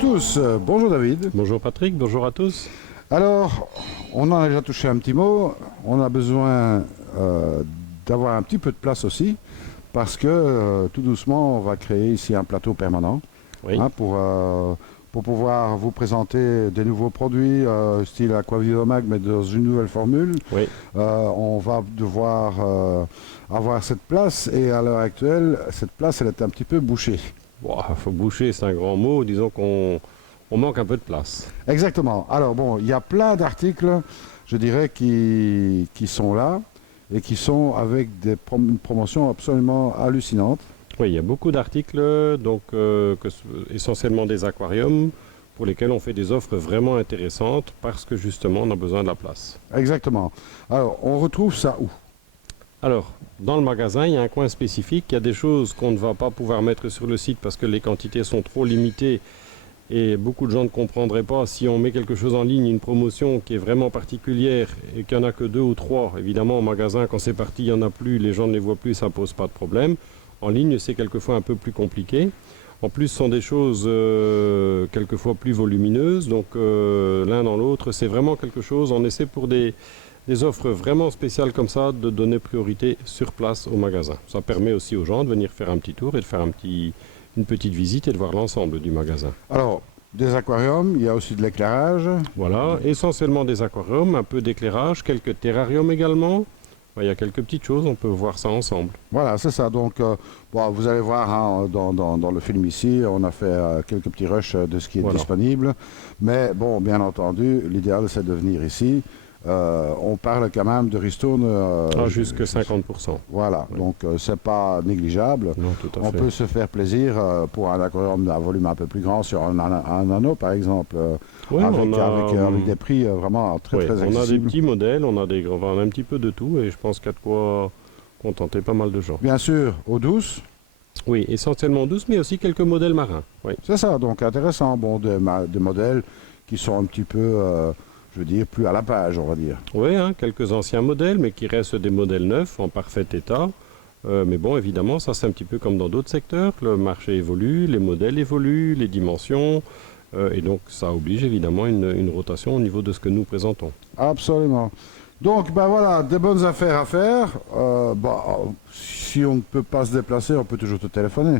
tous, bonjour David. Bonjour Patrick, bonjour à tous. Alors, on en a déjà touché un petit mot, on a besoin d'avoir un petit peu de place aussi, parce que tout doucement, on va créer ici un plateau permanent pour pouvoir vous présenter des nouveaux produits, style Aquavivomag, mais dans une nouvelle formule. Oui. On va devoir avoir cette place, et à l'heure actuelle, cette place, elle est un petit peu bouchée. Bon, faut boucher, c'est un grand mot, disons qu'on manque un peu de place. Exactement. Alors bon, il y a plein d'articles, je dirais, qui sont là et qui sont avec une promotion absolument hallucinante. Oui, il y a beaucoup d'articles, donc essentiellement des aquariums, pour lesquels on fait des offres vraiment intéressantes parce que justement on a besoin de la place. Exactement. Alors, on retrouve ça où? Alors, dans le magasin, il y a un coin spécifique. Il y a des choses qu'on ne va pas pouvoir mettre sur le site parce que les quantités sont trop limitées et beaucoup de gens ne comprendraient pas si on met quelque chose en ligne, une promotion qui est vraiment particulière et qu'il n'y en a que 2 ou 3. Évidemment, au magasin, quand c'est parti, il n'y en a plus, les gens ne les voient plus, ça ne pose pas de problème. En ligne, c'est quelquefois un peu plus compliqué. En plus, ce sont des choses quelquefois plus volumineuses. Donc, l'un dans l'autre, c'est vraiment quelque chose. On essaie pour des offres vraiment spéciales comme ça, de donner priorité sur place au magasin. Ça permet aussi aux gens de venir faire un petit tour et de faire une petite visite et de voir l'ensemble du magasin. Alors, des aquariums, il y a aussi de l'éclairage. Voilà, essentiellement des aquariums, un peu d'éclairage, quelques terrariums également. Il y a quelques petites choses, on peut voir ça ensemble. Voilà, c'est ça. Donc, bon, vous allez voir hein, dans le film ici, on a fait quelques petits rushs de ce qui est disponible. Mais bon, bien entendu, l'idéal, c'est de venir ici. On parle quand même de ristourne jusqu'à 50%. Voilà, donc c'est pas négligeable. Non, tout à fait. On peut se faire plaisir pour un aquarium d'un volume un peu plus grand sur un anneau par exemple, avec des prix vraiment très accessibles. On a des petits modèles, on a des grands, on a un petit peu de tout et je pense qu'il y a de quoi contenter pas mal de gens. Bien sûr, eau douce. Oui, essentiellement douce, mais aussi quelques modèles marins. Oui. C'est ça, donc intéressant. Bon, des modèles qui sont un petit peu je veux dire, plus à la page, on va dire. Oui, hein, quelques anciens modèles, mais qui restent des modèles neufs, en parfait état. Mais bon, évidemment, ça c'est un petit peu comme dans d'autres secteurs. Le marché évolue, les modèles évoluent, les dimensions. Et donc, ça oblige évidemment une rotation au niveau de ce que nous présentons. Absolument. Donc, ben voilà, des bonnes affaires à faire. Si on ne peut pas se déplacer, on peut toujours te téléphoner.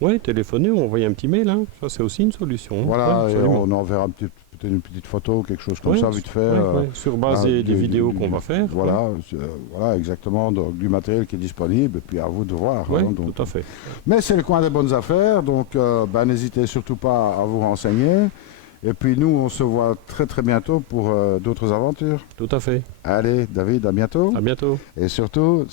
Oui, téléphoner ou envoyer un petit mail, hein. Ça c'est aussi une solution. Voilà, ouais, et on enverra peut-être une petite photo, quelque chose comme ça, vite fait. Sur base des vidéos qu'on va faire. Voilà, voilà, exactement, donc, du matériel qui est disponible, et puis à vous de voir. Oui, hein, donc. Tout à fait. Mais c'est le coin des bonnes affaires, donc n'hésitez surtout pas à vous renseigner. Et puis nous, on se voit très très bientôt pour d'autres aventures. Tout à fait. Allez, David, à bientôt. À bientôt. Et surtout,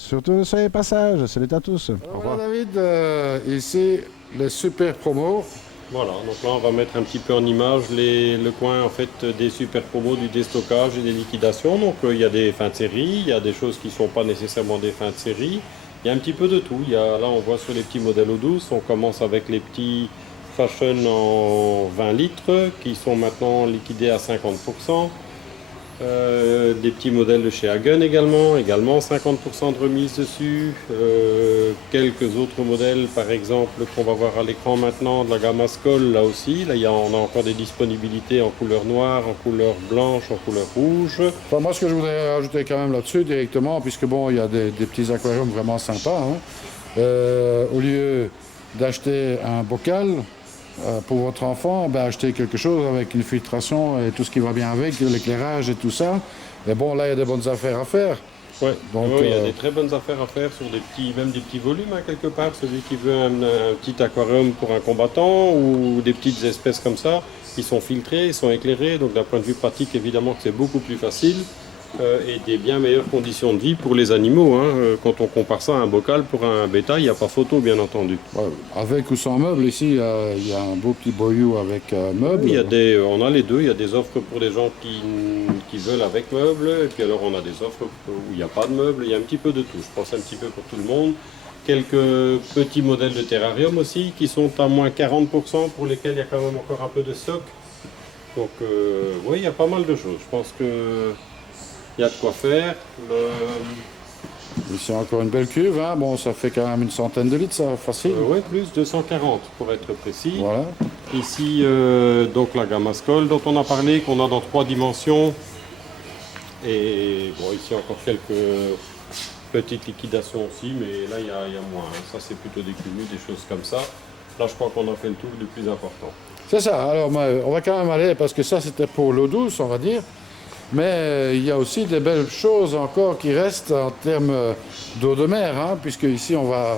soyez passage. Salut à tous. Au revoir. Voilà, David, ici, les super promos. Voilà, donc là on va mettre un petit peu en image le coin en fait des super promos, du déstockage et des liquidations. Donc il y a des fins de série, il y a des choses qui ne sont pas nécessairement des fins de série. Il y a un petit peu de tout. Là on voit sur les petits modèles eau douce, on commence avec les petits Fashion en 20 litres qui sont maintenant liquidés à 50%. Des petits modèles de chez Hagen également 50% de remise dessus. Quelques autres modèles par exemple qu'on va voir à l'écran maintenant de la gamme Ascol là aussi. Là on a encore des disponibilités en couleur noire, en couleur blanche, en couleur rouge. Enfin, moi ce que je voudrais rajouter quand même là-dessus directement, puisque bon il y a des petits aquariums vraiment sympas. Hein. Au lieu d'acheter un bocal pour votre enfant, achetez quelque chose avec une filtration et tout ce qui va bien avec, l'éclairage et tout ça. Et bon, là, il y a des bonnes affaires à faire. Ouais, donc il y a des très bonnes affaires à faire sur même des petits volumes, hein, quelque part. Celui qui veut un petit aquarium pour un combattant ou des petites espèces comme ça, ils sont filtrés, ils sont éclairés. Donc d'un point de vue pratique, évidemment que c'est beaucoup plus facile. Et des bien meilleures conditions de vie pour les animaux. Hein. Quand on compare ça à un bocal pour un bétail, il n'y a pas photo, bien entendu. Ouais, avec ou sans meubles, ici, il y a un beau petit boyau avec meubles. On a les deux. Il y a des offres pour les gens qui veulent avec meubles. Et puis alors, on a des offres où il n'y a pas de meubles. Il y a un petit peu de tout. Je pense un petit peu pour tout le monde. Quelques petits modèles de terrarium aussi qui sont à moins 40%, pour lesquels il y a quand même encore un peu de stock. Donc, oui, il y a pas mal de choses. Je pense que il y a de quoi faire. Ici encore une belle cuve, hein. Bon ça fait quand même une centaine de litres, ça, facile. Oui, plus 240 pour être précis. Voilà. Ici, donc la gamme Ascol dont on a parlé, qu'on a dans 3 dimensions. Et bon, ici encore quelques petites liquidations aussi, mais là il y a moins. Hein. Ça c'est plutôt des cumuls, des choses comme ça. Là je crois qu'on a fait le tour du plus important. C'est ça. Alors, on va quand même aller, parce que ça, c'était pour l'eau douce, on va dire. Mais il y a aussi des belles choses encore qui restent en termes d'eau de mer, hein, puisque ici, on va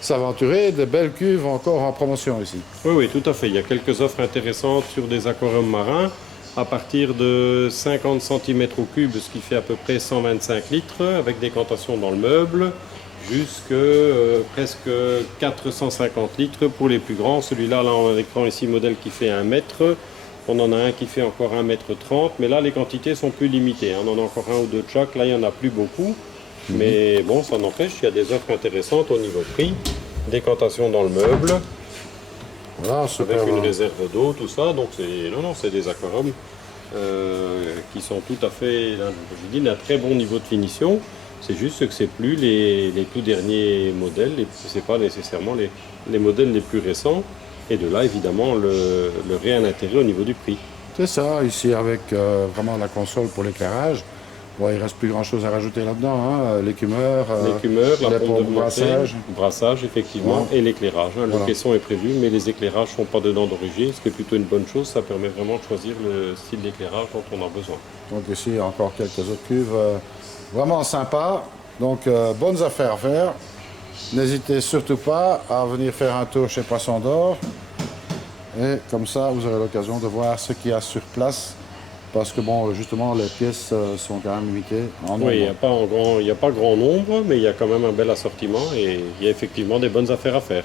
s'aventurer. Des belles cuves encore en promotion ici. Oui, oui, tout à fait. Il y a quelques offres intéressantes sur des aquariums marins à partir de 50 cm3, ce qui fait à peu près 125 litres, avec décantation dans le meuble, jusque presque 450 litres pour les plus grands. Celui-là, là, on a un écran ici modèle qui fait 1 mètre. On en a un qui fait encore 1,30 m, mais là, les quantités sont plus limitées. On en a encore un ou deux de chaque. Là, il n'y en a plus beaucoup. Mais bon, ça n'empêche, il y a des offres intéressantes au niveau prix. Décantation dans le meuble. Voilà, super. Avec une réserve d'eau, tout ça. Donc c'est des aquariums qui sont tout à fait, je dis, d'un très bon niveau de finition. C'est juste que c'est plus les tout derniers modèles, c'est pas nécessairement les modèles les plus récents. Et de là, évidemment, le réel intérêt au niveau du prix. C'est ça, ici avec vraiment la console pour l'éclairage. Bon, il ne reste plus grand-chose à rajouter là-dedans, hein. L'écumeur, La pompe de brassage. Brassage, effectivement, et l'éclairage. Hein. Voilà. Le caisson est prévu, mais les éclairages ne sont pas dedans d'origine, ce qui est plutôt une bonne chose. Ça permet vraiment de choisir le style d'éclairage dont on a besoin. Donc ici, encore quelques autres cuves vraiment sympas. Donc, bonnes affaires à faire. N'hésitez surtout pas à venir faire un tour chez Poisson d'Or. Et comme ça, vous aurez l'occasion de voir ce qu'il y a sur place. Parce que, bon, justement, les pièces sont quand même limitées en nombre. Oui, il n'y a pas grand nombre, mais il y a quand même un bel assortiment et il y a effectivement des bonnes affaires à faire.